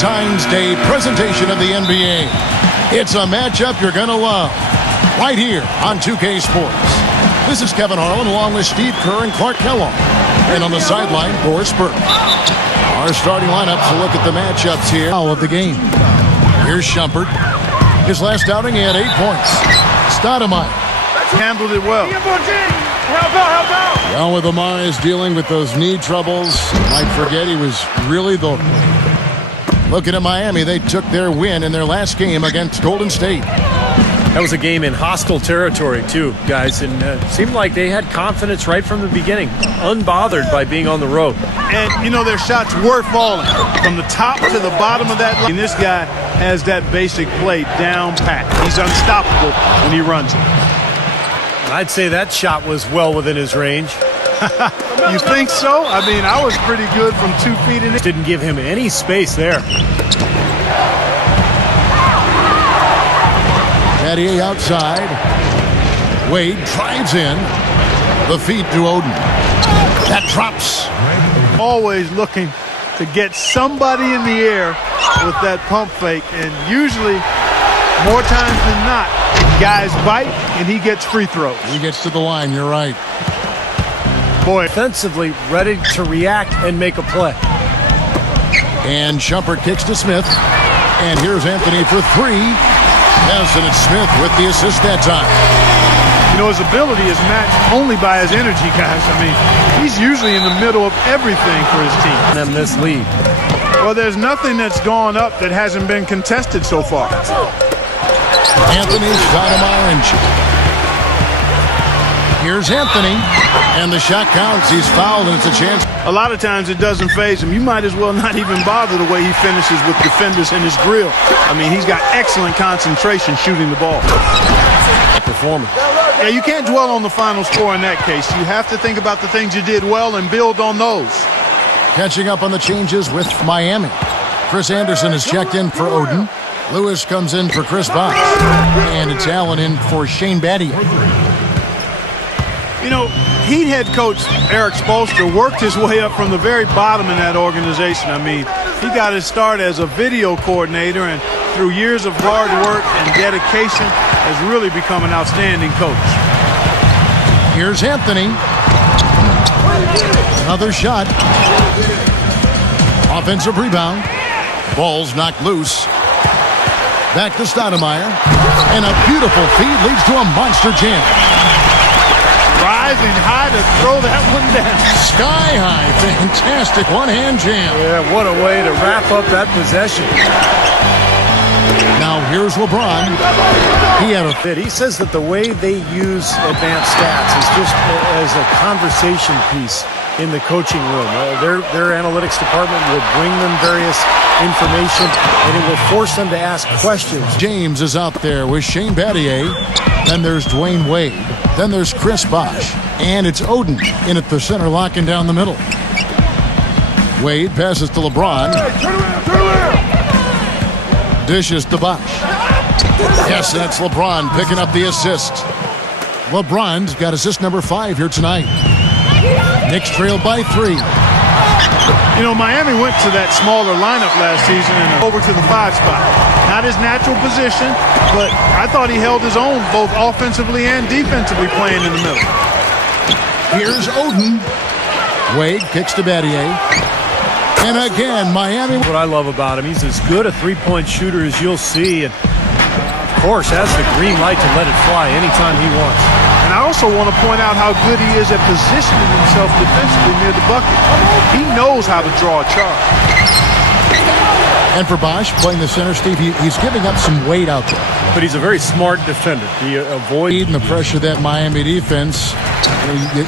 Valentine's Day presentation of the NBA. It's a matchup you're going to love right here on 2K Sports. This is Kevin Harlan along with Steve Kerr and Clark Kellogg. And on the sideline, Boris Burke. Our starting lineups to look at the matchups here of the game. Here's Shumpert. His last outing, he had 8 points. Stoudemire handled it well. Well, with Amar is dealing with those knee troubles. Might forget he was really the... Looking at Miami, they took their win in their last game against Golden State. That was a game in hostile territory, too, guys, and it seemed like they had confidence right from the beginning, unbothered by being on the road. And, you know, their shots were falling from the top to the bottom of that line. And this guy has that basic play down pat. He's unstoppable when he runs it. I'd say that shot was well within his range. You think so? I mean, I was pretty good from 2 feet in it. Didn't give him any space there. Battier outside. Wade drives in. The feed to Oden. That drops. Always looking to get somebody in the air with that pump fake. And usually, more times than not, guys bite and he gets free throws. He gets to the line, you're right. Boy, offensively ready to react and make a play. And Shumpert kicks to Smith. And here's Anthony for 3. Yes, and it's Smith with the assist that time. You know, his ability is matched only by his energy, guys. I mean, he's usually in the middle of everything for his team. And this lead. Well, there's nothing that's gone up that hasn't been contested so far. Anthony, Stoudemire, and here's Anthony. And the shot counts. He's fouled, and it's a chance. A lot of times it doesn't faze him. You might as well not even bother the way he finishes with defenders in his grill. I mean, he's got excellent concentration shooting the ball. Performance. Yeah, you can't dwell on the final score in that case. You have to think about the things you did well and build on those. Catching up on the changes with Miami. Chris Anderson is checked in for Oden. Lewis comes in for Chris Bosh. And it's Allen in for Shane Battier. You know, Heat head coach Eric Spoelstra worked his way up from the very bottom in that organization. I mean, he got his start as a video coordinator, and through years of hard work and dedication has really become an outstanding coach. Here's Anthony. Another shot. Offensive rebound. Ball's knocked loose. Back to Stoudemire. And a beautiful feed leads to a monster jam. Rising high to throw that one down. Sky high. Fantastic one-hand jam. Yeah, what a way to wrap up that possession. Now here's LeBron. He had a fit. He says that the way they use advanced stats is just as a conversation piece in the coaching room. Their analytics department will bring them various information, and it will force them to ask questions. James is out there with Shane Battier. Then there's Dwayne Wade. Then there's Chris Bosh. And it's Oden in at the center, locking down the middle. Wade passes to LeBron. Dishes to Bosh. Yes, that's LeBron picking up the assist. LeBron's got assist number 5 here tonight. Knicks trailed by 3. You know, Miami went to that smaller lineup last season and over to the 5 spot. Not his natural position, but I thought he held his own both offensively and defensively playing in the middle. Here's Oden. Wade kicks to Battier. And again, Miami. What I love about him, he's as good a three-point shooter as you'll see, and of course has the green light to let it fly anytime he wants. And I also want to point out how good he is at positioning himself defensively near the bucket. He knows how to draw a charge. And for Bosh, playing the center, Steve, he's giving up some weight out there. But he's a very smart defender. He avoids the pressure of that Miami defense.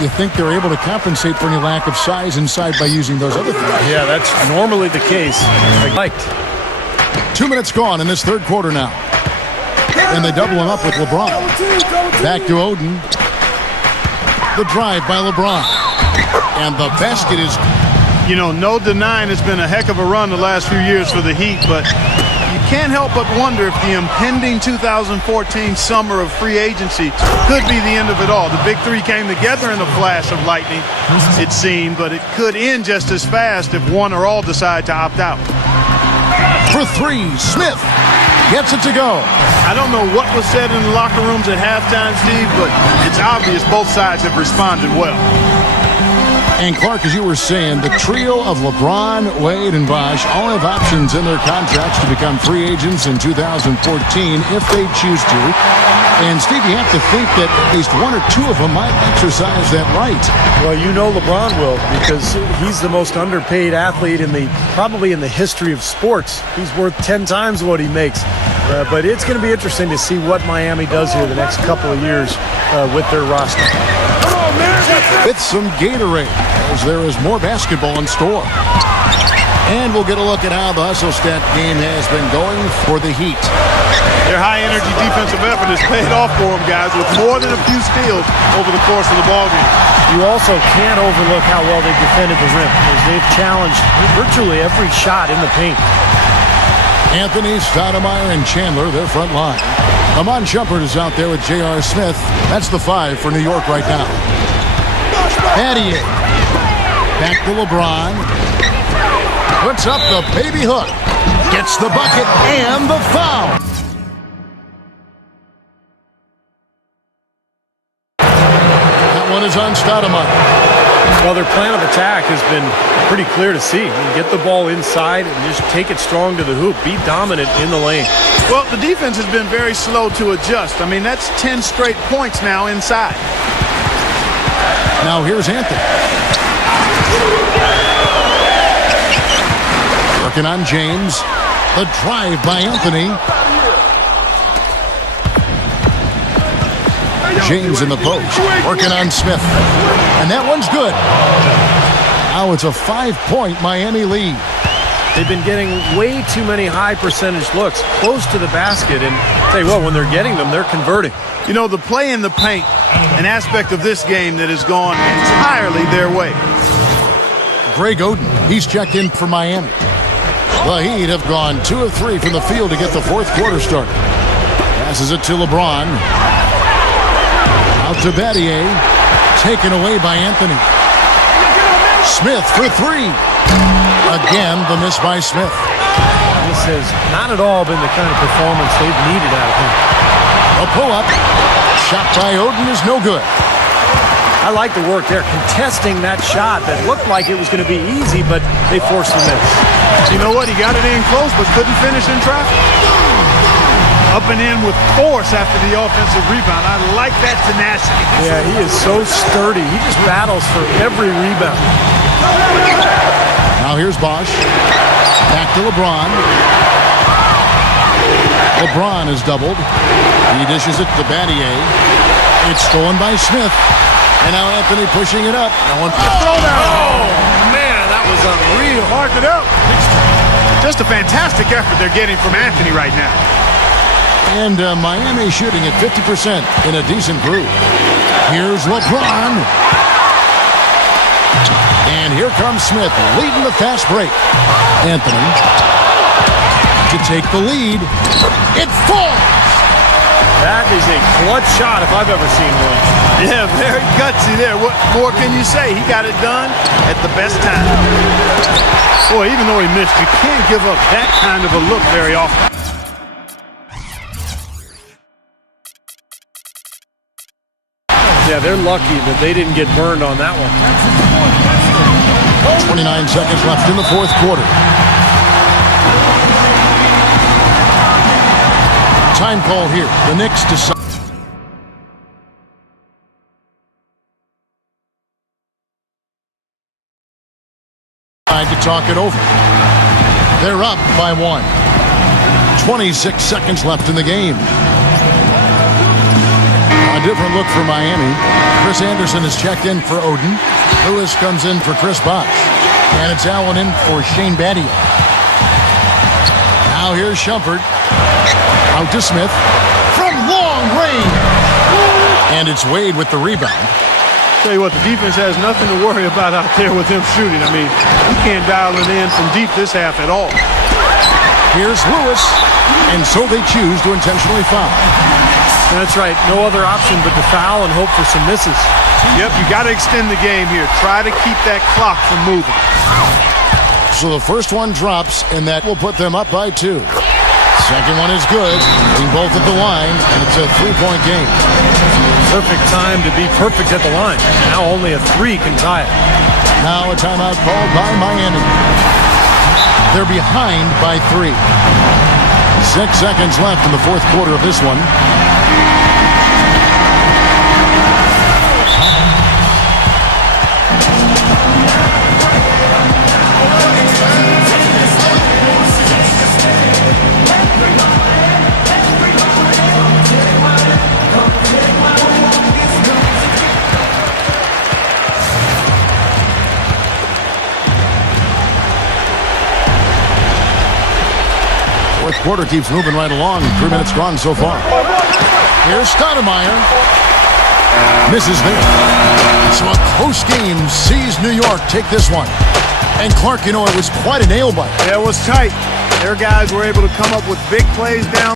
You think they're able to compensate for any lack of size inside by using those other things. Yeah, that's normally the case. 2 minutes gone in this third quarter now. And they double him up with LeBron. Back to Oden. The drive by LeBron. And the basket is... You know, no denying it's been a heck of a run the last few years for the Heat, but you can't help but wonder if the impending 2014 summer of free agency could be the end of it all. The Big Three came together in a flash of lightning, it seemed, but it could end just as fast if one or all decide to opt out. for three. Smith gets it to go. I don't know what was said in the locker rooms at halftime, Steve, but it's obvious both sides have responded well. And Clark, as you were saying, the trio of LeBron, Wade, and Bosh all have options in their contracts to become free agents in 2014 if they choose to. And Steve, you have to think that at least one or two of them might exercise that right. Well, you know LeBron will, because he's the most underpaid athlete probably in the history of sports. He's worth 10 times what he makes. But it's going to be interesting to see what Miami does here the next couple of years with their roster. With some Gatorade, as there is more basketball in store. And we'll get a look at how the Hustle Stat game has been going for the Heat. Their high-energy defensive effort has paid off for them, guys, with more than a few steals over the course of the ballgame. You also can't overlook how well they've defended the rim, as they've challenged virtually every shot in the paint. Anthony, Stoudemire, and Chandler, their front line. Amon Shumpert is out there with J.R. Smith. That's the 5 for New York right now. Battier. Back to LeBron. Puts up the baby hook. Gets the bucket and the foul. That one is on Stoudemire. Well, their plan of attack has been pretty clear to see. Get the ball inside and just take it strong to the hoop. Be dominant in the lane. Well, the defense has been very slow to adjust. I mean, that's 10 straight points now inside. Now here's Anthony. Working on James. The drive by Anthony. James in the post. Working on Smith. And that one's good. Now it's a 5-point Miami lead. They've been getting way too many high percentage looks close to the basket. And tell you what, when they're getting them, they're converting. You know, the play in the paint, an aspect of this game that has gone entirely their way. Greg Oden, he's checked in for Miami. The Heat have gone 2 of 3 from the field to get the fourth quarter started. Passes it to LeBron. Out to Battier. Taken away by Anthony. Smith for 3. Again, the miss by Smith. This has not at all been the kind of performance they've needed out of him. A pull-up. Shot by Oden is no good. I like the work there, contesting that shot that looked like it was going to be easy, but they forced the miss. You know what? He got it in close, but couldn't finish in traffic. Up and in with force after the offensive rebound. I like that tenacity. Yeah, he is so sturdy. He just battles for every rebound. Now here's Bosh. Back to LeBron. LeBron is doubled. He dishes it to Battier. It's stolen by Smith. And now Anthony pushing it up. Now one throw down. Oh, man, that was unreal. Mark it up. Just a fantastic effort they're getting from Anthony right now. And Miami shooting at 50% in a decent group. Here's LeBron. And here comes Smith leading the fast break. Anthony to take the lead. It falls. That is a clutch shot if I've ever seen one. Yeah, very gutsy there. What more can you say? He got it done at the best time. Boy, even though he missed, you can't give up that kind of a look very often. Yeah, they're lucky that they didn't get burned on that one. 29 seconds left in the fourth quarter. Time call here. The Knicks decide. To talk it over. They're up by 1. 26 seconds left in the game. A different look for Miami. Chris Anderson is checked in for Oden. Lewis comes in for Chris Bosh. And it's Allen in for Shane Battier. Now here's Shumpert. Out to Smith. From long range. And it's Wade with the rebound. Tell you what, the defense has nothing to worry about out there with him shooting. I mean, he can't dial it in from deep this half at all. Here's Lewis. And so they choose to intentionally foul. That's right. No other option but to foul and hope for some misses. Yep, you got to extend the game here. Try to keep that clock from moving. So the first one drops, and that will put them up by 2. Second one is good. Being both at the line, and it's a 3-point game. Perfect time to be perfect at the line. Now only a 3 can tie it. Now a timeout called by Miami. They're behind by 3. 6 seconds left in the fourth quarter of this one. Fourth quarter keeps moving right along. 3 minutes gone so far. Here's Stoudemire. Misses there. So a close game sees New York take this one. And Clark, you know, it was quite a nail biter. Yeah, it was tight. Their guys were able to come up with big plays down